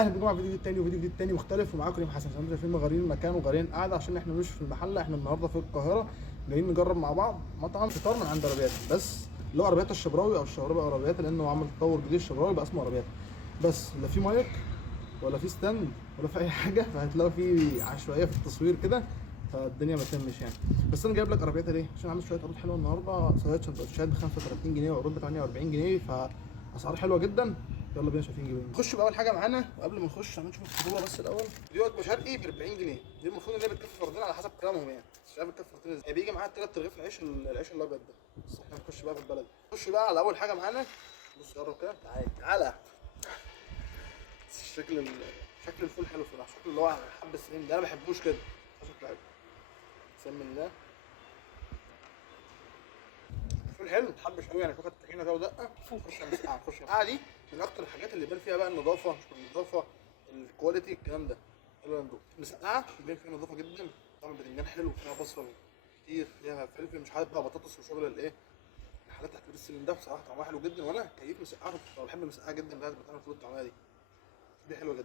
اهلا بكم مع فيديو تاني وفيديو جديد تاني مختلف، ومعاكم كريم حسن. زي ما انتم شايفين مغيرين المكان وغيرين قاعده عشان احنا مش في المحل، احنا النهارده في القاهره جايين نجرب مع بعض مطعم فطار من عند عربيات، بس اللي هو عربيات الشبراوي او الشبراوي عربيات، لانه عمل تطور جديد الشبراوي بقى اسمه عربيات. بس لا في مايك ولا في ستاند ولا في اي حاجه، فهتلاقوا في عشوائيه في التصوير كده، فالدنيا ما تمش يعني. بس انا جايب لك عربيات ليه؟ عشان عامل شويه عروض حلوه النهارده، سندوتشات ب 35 جنيه وعروض ب 48 جنيه، فاسعار حلوه جدا. يلا بينا شايفين جبين نخش باول حاجه معانا. وقبل ما نخش هنشوف الخطوره بس الاول. دي وجبه شرقي ب 40 جنيه، دي المفروض ان هي بتكفي فردين على حسب كلامهم يعني، مش عارف بتكفي فردين ازاي. بيجي معاها 3 رغيف العيش الابيض ده. بس احنا هنخش بقى في البلد. نخش بقى على اول حاجه معانا. بص قرب كده، تعالى. شكل الفول حلو صراحه، شكل اللي هو حب السنين ده انا ما بحبوش كده، شكله حلو. بسم الله. الفول حلو، ما تحبش قوي يعني، فقط طحينه كده ودقه. نخش على المسقعه. نخش المسقعه دي من اكتر الحاجات اللي يبان فيها بقى النظافه، مش النظافه، الكواليتي الكلام ده. يلا ندوق المسقعه. بيبان فيها نظافه جدا، طعم البتنجان حلو، فيها بصل كتير، فيها فلفل، مش حاطط بقى بطاطس وشغل الايه الحالات تحت السلم ده. بصراحه طعمها حلو جدا، وانا كيف مسقعه، بحب المسقعه جدا بتاعت بتعمل الفول الطعميه دي حلوه جدا.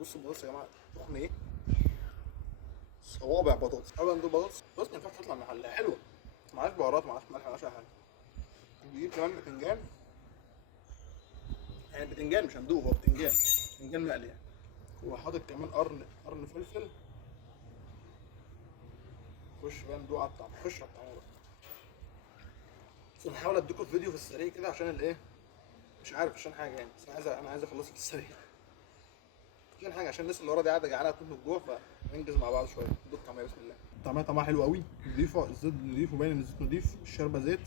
بصوا البطاطس يا جماعه تخن ايه، صوابع بطاطس. اول ندوق بطاطس بص ما ينفعش تطلع من محلها حلوه، معاش بهارات، معاش ملح، معاش اي حاجه. نجيب كمان بتنجان، يعني بتنجان مش هندوق، هو بتنجان مقلي يعني. وحاطط كمان قرن فلفل. خش بقى ندوق على الطعم، خش على الطعم بقى. بس انا هحاول اديكم الفيديو في السريع كده عشان الايه، مش عارف عشان حاجه يعني، بس انا عايز اخلصه في السريع عشان حاجه، عشان الناس اللي ورا دي قاعده جعانه هتموت من الجوع، فننجز مع بعض شويه. ندوق طعمها بسم الله. طعمها حلو قوي، نضيفه، الزيت نضيف وباين ان الزيت نضيف، الشوربه زيت.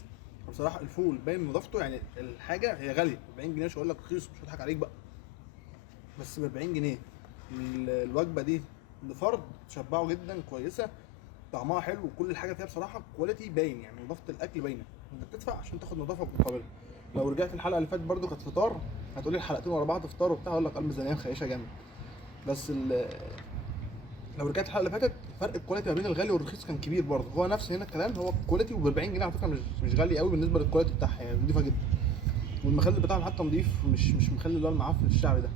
بصراحه الفول باين نظافته يعني. الحاجه هي غاليه 40 جنيه، مش هقول لك رخيص، مش هضحك عليك بقى، بس ب 40 جنيه الوجبه دي لفرد تشبعه جدا، كويسه، طعمها حلو، وكل حاجه فيها بصراحه كواليتي باين يعني، نظافه الاكل باينه. انت بتدفع عشان تاخد نظافه مقابلها. لو رجعت الحلقه اللي فاتت برده كانت فطار، هتقولي الحلقتين ورا بعض فطار وبتاع، اقول لك الميزانيه مخيشه جامد. بس لو رجعت الحلقه اللي فاتت، فرق الكواليتي ما بين الغالي والرخيص كان كبير برضه. هو نفس هنا الكلام، هو الكواليتي وب 40 جنيه على فكره مش غالي قوي بالنسبه للكواليتي بتاعها يعني، نضيفه جدا. والمخلل بتاعهم حتى نضيف، مش مخلل اللي هو المعفن الشعبي ده.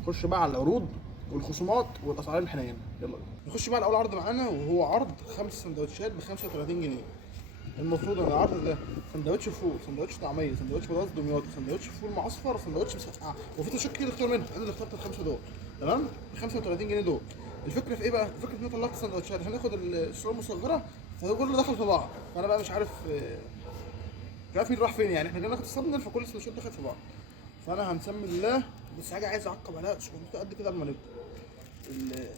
نخش بقى على العروض والخصومات والاسعار الحنينه. يلا بينا نخش بقى على اول عرض معانا، وهو عرض 5 سندوتشات ب 35 جنيه. المفروض ان العرض ده سندوتش فول، سندوتش طعميه، سندوتش بطاطس دمياطي، سندوتش فول معصفر، سندوتش مسقعه، وفي تشكيل كتير اختار منها. انا اللي اخترت الخمسه دول، تمام، ب 35 جنيه دول. الفكره في ايه بقى؟ الفكره ان انا طلعت سندوتشات عشان اخد الصوره المصغره، فهو كله دخل في بعض، فانا بقى مش عارف مين راح فين يعني. احنا جايين ناخد السمنه، فكل السندوتشات دخلت في بعض. فانا هنسمي الله. بس حاجه عايز اعقب عليها، شغلته قد كده قبل ما نبدا. ال-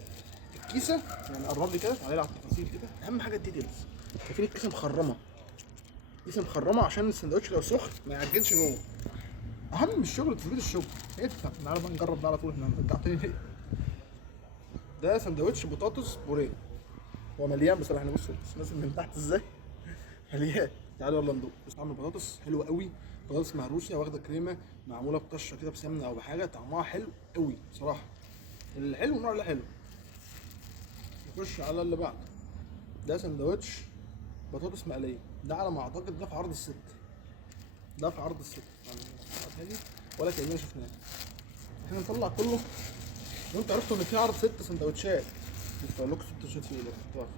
الكيسه يعني قرب لي كده، تعالى على التفاصيل كده، اهم حاجه الديتيلز. شايفين الكيسه مخرمه؟ كيسه مخرمه عشان السندوتش لو سخن ما يعجنش جوه. اهم من الشغل تثبيت الشغل. ادفع، تعالى بقى نجرب ده على طول، احنا رجعتني ليه؟ ده سندوتش بطاطس بوريه، هو مليان بصراحه يعني. بصوا نازل من تحت ازاي مليان. تعالوا يلا ندوق. بس طعم البطاطس حلو قوي، بطاطس مهروسه واخده كريمه، معموله بقشره كده بسمنه او بحاجه، طعمها حلو قوي بصراحه. الحلو النوع اللي حلو. نخش على اللي بعده. ده سندوتش بطاطس مقليه، ده على ما اعتقد ده في عرض الست، ده في عرض الست يعني، تاني ولا كأننا شفناه. احنا نطلع كله. وانت عرفتوا ان في عرض 6 سندوتشات، بص اقول لكم 6 سندوتشات في ايه لو كنت عارف.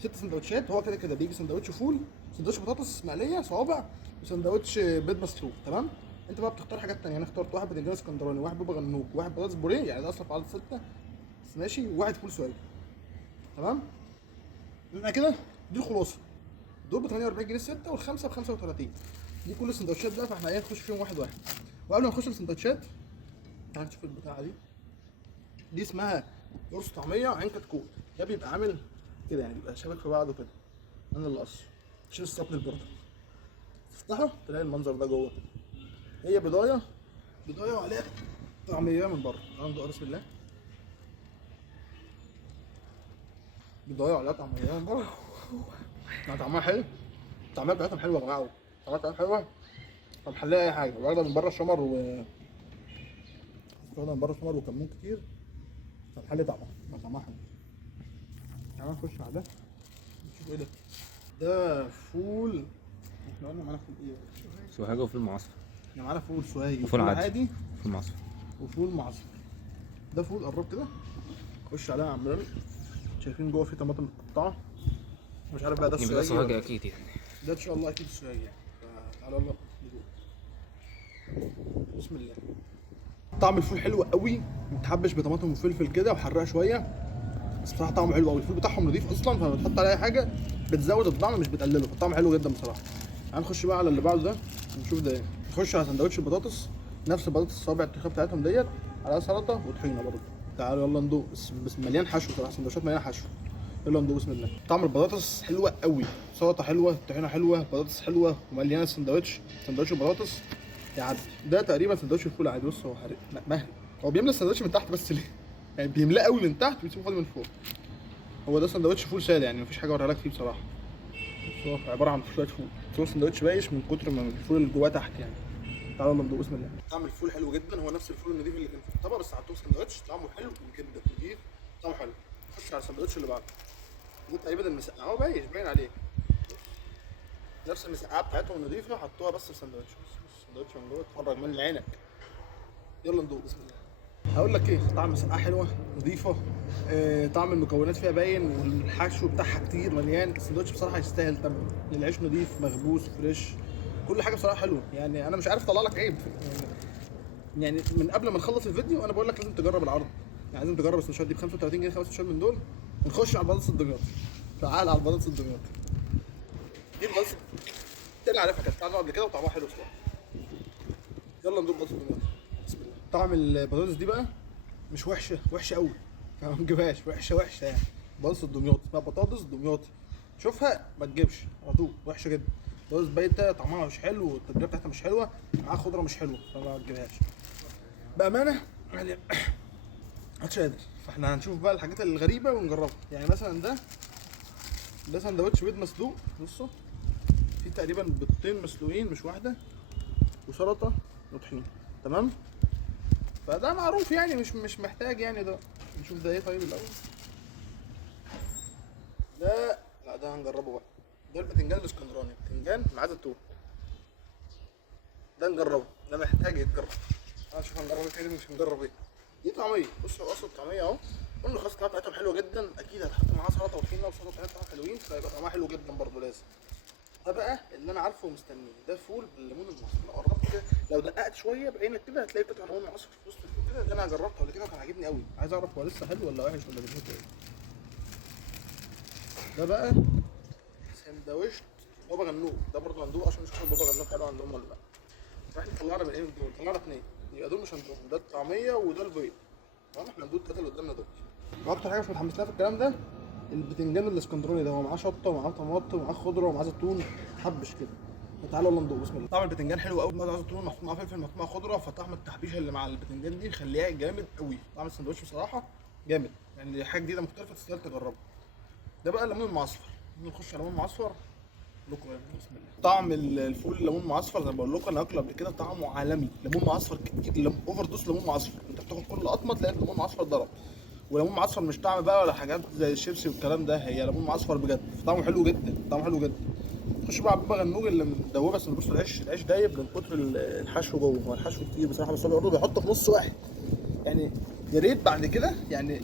6 سندوتشات، هو كده كده بيجي سندوتش فول، سندوتش بطاطس مقليه صوابع، وسندوتش بيض مسلوق، تمام. انت بقى بتختار حاجات تانية، انا اخترت واحد بتنجان اسكندراني، واحد بابا غنوج، واحد بطاطس بوريه، يعني ده اصلا في عرض 6 بس ماشي، وواحد فول سوري، تمام. يبقى كده دي الخلاصه. دول ب 48 جنيه الستة، والخمسة ب 35. دي كل السندوتشات بقى، فاحنا ايه نخش فيهم واحد واحد. وقبل ما نخش السندوتشات، تعال نشوف البتاعة دي اسمها قرص طعمية عين كتكوت. ده بيبقى عامل كده يعني، بيبقى شابك في بعضه كده. انا اللي قصه عشان الصبن البردة. تفتحه تلاقي المنظر ده جوه. هي بضاية وعليها طعمية من بره. تعال ندوق بسم الله. بضاية وعليها طعمية من بره. طعمها حلو، الطعمية بتاعتهم حلوة يا جماعة، الطعمية بتاعتهم حلوة، فمحلية أي حاجة، واخدة من بره شمر واخدة من بره شمر وكمون كتير، فمحلي طعمها حلو. تعالى نخش على ده نشوف ايه ده. ده فول، احنا قلنا معانا فول ايه؟ سوهاج وفول معصفر. احنا معانا فول سوهاجي وفول وفول عادي. عادي فول معصفر. وفول معصفر. ده فول قرب كده، خش عليها يا عم رامي. شايفين جوه في طماطم متقطعه، مش عارف بقى ده يبقى السوياجي سوهاجة اكيد يعني. ده ان شاء الله اكيد السوياجي يعني. فتعالى يلا ندوق. بسم الله. طعم الفول حلو قوي، متحبش بطماطم وفلفل كده وحراق شويه، بس بصراحه طعمه حلو قوي. الفول بتاعهم نضيف اصلا، فلما بتحط عليه اي حاجه بتزود الطعم مش بتقلله، فالطعم حلو جدا بصراحه. هنخش بقى على اللي بعده ده نشوف ده ايه. نخش على سندوتش البطاطس، نفس البطاطس الصوابع التخينه بتاعتهم ديت، عليها سلطه وطحينه برضه. تعالوا يلا ندوق. بس مليان حشو بصراحه، سندوتشات مليانه حشو. يلا ندوق بسم الله. طعم البطاطس حلوه قوي، سلطه حلوه، طحينه حلوه، بطاطس حلوه ومليانه السندوتش. سندوتش البطاطس يعدي. ده تقريبا سندوتش الفول عادي. بص هو حرق مهري، هو بيملى السندوتش من تحت بس ليه؟ يعني بيملاه قوي من تحت ويسيبه فاضي من فوق. هو ده سندوتش فول ساده يعني، مفيش حاجه اوريها لك فيه بصراحه. بس هو عباره عن شويه فول، بس هو سندوتش بايش من كتر ما الفول اللي جواه تحت يعني. تعالوا يلا ندوق بسم الله. طعم الفول حلو جدا، هو نفس الفول النضيف اللي كان في الطبق، بس حطوه سندوتش طعمه حلو جدا نضيف، طعمه حلو. خش على السندوتش اللي بعده. ده تقريبا المسقعه، هو باين عليه. نفس المسقعه بتاعتهم نضيفه، حطوها بس في سندوتش. بص السندوتش من جوه اتفرج من عينك. يلا ندوق بسم الله. هقول لك ايه، طعم مسقعه حلوه نظيفه، طعم المكونات فيها باين، والحشو بتاعها كتير مليان. السندوتش بصراحه يستاهل ثمن. العيش نظيف مخبوز فريش، كل حاجه بصراحه حلوه يعني. انا مش عارف اطلع لك عيب يعني من قبل ما نخلص الفيديو انا بقول لك لازم تجرب العرض يعني، لازم تجرب السندوتشات دي ب 35 جنيه 5 سندوتشات من دول. ونخش على البطاطس الدمياطي. تعال على البطاطس الدمياطي دي. البطاطس تاني عارفها، كانت بتاعتنا قبل كده وطعمها حلو بصراحه. يلا ندوق بطاطس الدمياطي بسم الله. طعم البطاطس دي بقى مش وحشه قوي، فما تجيبهاش وحشه يعني. بطاطس الدمياطي اسمها بطاطس دمياطي، شوفها ما تجيبش على طول، وحشه جدا. بطاطس بايته طعمها مش حلو، والتتبيله بتاعتها مش حلوه، معاها خضره مش حلوه، فما تجيبهاش بامانه يعني. مش قادر. فاحنا هنشوف بقى الحاجات الغريبه ونجربها يعني. مثلا ده سندوتش بيض مسلوق، بصوا في تقريبا بيضتين مسلوقين مش واحده، وسلطه وطحينه، تمام. فده معروف يعني، مش محتاج يعني. ده نشوف ده ايه طيب الاول. لا ده هنجربه بقى. ده البتنجان الاسكندراني، بتنجان مع زيتون. ده نجربه، ده محتاج يتجرب. انا اشوف هنجرب ايه تاني، مش هنجرب ايه. دي طعميه، بص هو اصل الطعميه اهو، قلنا خلاص الطعميه بتاعتهم حلوه جدا، اكيد هتحط معاها سلطه وطحينه، والسلطه بتاعتها حلوين، فيبقى طعمها حلو جدا برضه لازم. ده بقى اللي انا عارفه ومستنيه، ده فول بالليمون المعصفر. لو قربت كده، لو دققت شويه بعينك كده هتلاقي قطع ليمون معصفر في وسط الفول كده. ده انا جربته قبل كده وكان عاجبني قوي، عايز اعرف هو لسه حلو ولا وحش ولا دنيته ايه. ده بقى سندوتش بابا غنوج، ده برضه هندوق عشان نشوف بابا غنوج حلو عندهم ولا لا. فاحنا طلعنا من ايه من دول؟ طلعنا اتنين، يبقى دول مش هندوقهم، ده الطعميه وده البيض. تمام، احنا هندوق التلاته اللي قدامنا دول. واكتر حاجه مش متحمس لها في الكلام ده البتنجان الاسكندراني ده، هو معاه شطه ومعاه طماطم ومعاه خضره ومعاه زيتون، حبش كده. تعالوا يلا ندوق بسم الله. طعم البتنجان حلو قوي، معاه زيتون محطوط معاه فلفل محطوط معاه خضره، فطعم التحبيشه اللي مع البتنجان دي مخليها جامد قوي. طعم السندوتش بصراحه جامد يعني، حاجه جديده مختلفه تستاهل تجربها. ده بقى الليمون المعصفر، نخش على الليمون المعصفر لكم بسم الله. طعم الفول الليمون معصفر زي ما بقول لكم، انا اكله قبل كده طعمه عالمي. ليمون معصفر كتير، اوفر دوس ليمون معصفر، انت بتاخد كل قطمه تلاقي الليمون معصفر ضرب. وليمون معصفر مش طعم بقى ولا حاجات زي الشيبسي والكلام ده، هي ليمون معصفر بجد، طعمه حلو جدا، طعمه حلو جدا. خش بقى على بابا غنوج اللي مدوبه سندوتش. العيش دايب من كتر الحشو جوه، هو الحشو كتير بصراحه، بس هو برضه بيحطه في نص واحد يعني. يا ريت بعد كده يعني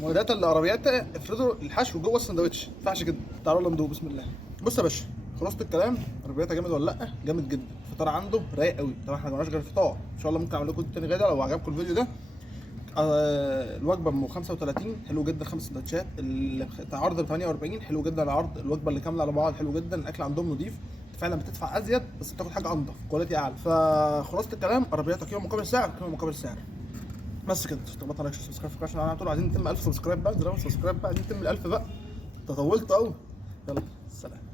مولدات العربيات افرضوا الحشو جوه السندوتش، ما ينفعش كده. تعالوا يلا ندوق بسم الله. بص يا باشا، خلاصه الكلام، عربيتها جامد ولا لا؟ جامد جدا. الفطار عنده رايق قوي. طبعا احنا ما جبناش غير الفطار، ان شاء الله ممكن اعمل لكم تاني غدا لو عجبكم الفيديو ده. الوجبه ب 35 حلو جدا، 5 سندوتشات. العرض ب 48 حلو جدا العرض. الوجبه اللي كامله على بعض حلو جدا، الاكل عندهم نضيف، فعلا بتدفع ازيد بس بتاخد حاجه انضف، كواليتي اعلى. فخلاصه الكلام، عربيتها قيمه مقابل سعر، قيمه مقابل سعر. بس كده، تظبط لايك سبسكرايب في القناه عشان عايزين نتم 1000 سبسكرايب بقى، زي 1000 سبسكرايب بقى، عايزين نتم ال 1000 بقى. انت طولت قوي. يلا سلام.